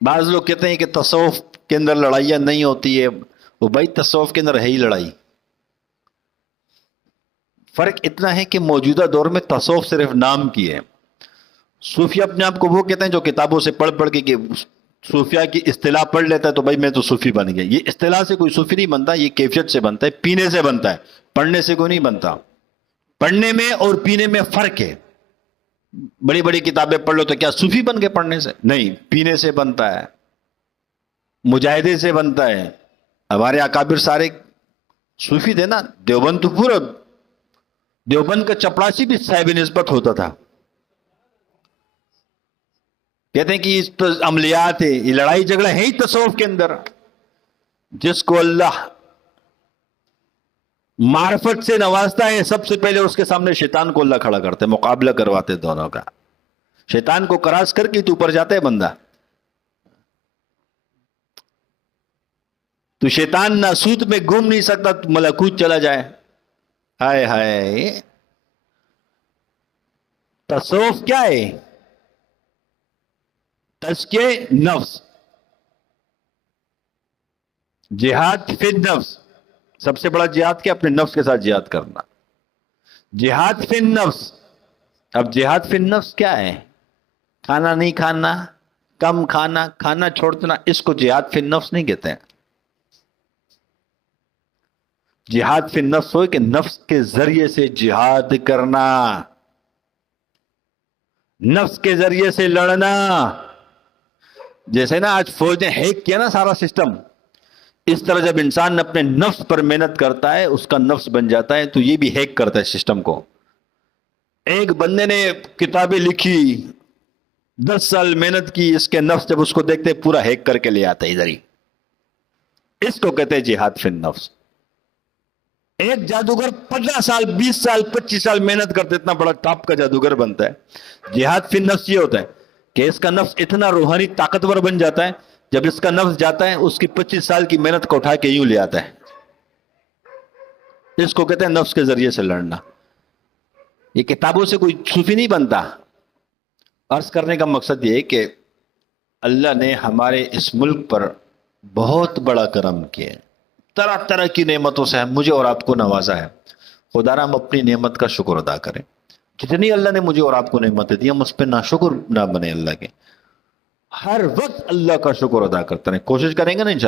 بعض لوگ کہتے ہیں کہ تصوف کے اندر لڑائیاں نہیں ہوتی ہے، وہ بھائی تصوف کے اندر ہے ہی لڑائی۔ فرق اتنا ہے کہ موجودہ دور میں تصوف صرف نام کی ہے۔ صوفیہ اپنے آپ کو وہ کہتے ہیں جو کتابوں سے پڑھ پڑھ کے کہ صوفیہ کی اصطلاح پڑھ لیتا ہے تو بھائی میں تو صوفی بن گیا۔ یہ اصطلاح سے کوئی صوفی نہیں بنتا، یہ کیفیت سے بنتا ہے، پینے سے بنتا ہے، پڑھنے سے کوئی نہیں بنتا۔ پڑھنے میں اور پینے میں فرق ہے۔ بڑی بڑی کتابیں پڑھ لو تو کیا صوفی بن کے پڑھنے سے؟ نہیں، پینے سے بنتا ہے، مجاہدے سے بنتا ہے۔ ہمارے اکابر سارے صوفی تھے نا، دیوبند تو پورا، دیوبند کا چپڑاسی بھی صاحب نسبت ہوتا تھا۔ کہتے ہیں کہ یہ تو عملیات ہے، یہ لڑائی جھگڑا ہے ہی تصوف کے اندر۔ جس کو اللہ معرفت سے نوازتا ہے سب سے پہلے اس کے سامنے شیطان کو اللہ کھڑا کرتے، مقابلہ کرواتے دونوں کا۔ شیطان کو کراس کر کے تو اوپر جاتا ہے بندہ۔ تو شیطان ناسوت میں گھوم نہیں سکتا، تو ملکوت چلا جائے۔ ہائے ہائے، تصوف کیا ہے؟ تزکیہ نفس، جہاد فی النفس۔ سب سے بڑا جہاد کیا؟ اپنے نفس کے ساتھ جہاد کرنا، جہاد فی النفس۔ اب جہاد فی النفس کیا ہے؟ کھانا نہیں کھانا، کم کھانا، کھانا چھوڑ دینا، اس کو جہاد فی النفس نہیں کہتے ہیں۔ جہاد فی النفس ہو کہ نفس کے ذریعے سے جہاد کرنا، نفس کے ذریعے سے لڑنا۔ جیسے نا آج فوج نے ہیک کیا نا سارا سسٹم، اس طرح جب انسان اپنے نفس پر محنت کرتا ہے اس کا نفس بن جاتا ہے، تو یہ بھی ہیک کرتا ہے سسٹم کو۔ ایک بندے نے کتابیں لکھی، 10 سال محنت کی، اس کے نفس جب اس کو دیکھتے پورا ہیک کر کے لے آتا ہے ادھر ہی۔ اس کو کہتے ہیں جہاد فی النفس۔ ایک جادوگر 15 سال 20 سال 25 سال محنت کرتے اتنا بڑا ٹاپ کا جادوگر بنتا ہے۔ جہاد فی النفس یہ ہوتا ہے کہ اس کا نفس اتنا روحانی طاقتور بن جاتا ہے، جب اس کا نفس جاتا ہے اس کی 25 سال کی محنت کو اٹھا کے یوں لے آتا ہے۔ اس کو کہتے ہیں نفس کے ذریعے سے لڑنا۔ یہ کتابوں سے کوئی صوفی نہیں بنتا۔ عرض کرنے کا مقصد یہ ہے کہ اللہ نے ہمارے اس ملک پر بہت بڑا کرم کیا، طرح طرح کی نعمتوں سے مجھے اور آپ کو نوازا ہے۔ خدا را ہم اپنی نعمت کا شکر ادا کریں۔ جتنی اللہ نے مجھے اور آپ کو نعمتیں دی ہم اس پہ ناشکر نہ بنے اللہ کے۔ ہر وقت اللہ کا شکر ادا کرتے رہیں، کوشش کریں گے نا انشاءاللہ۔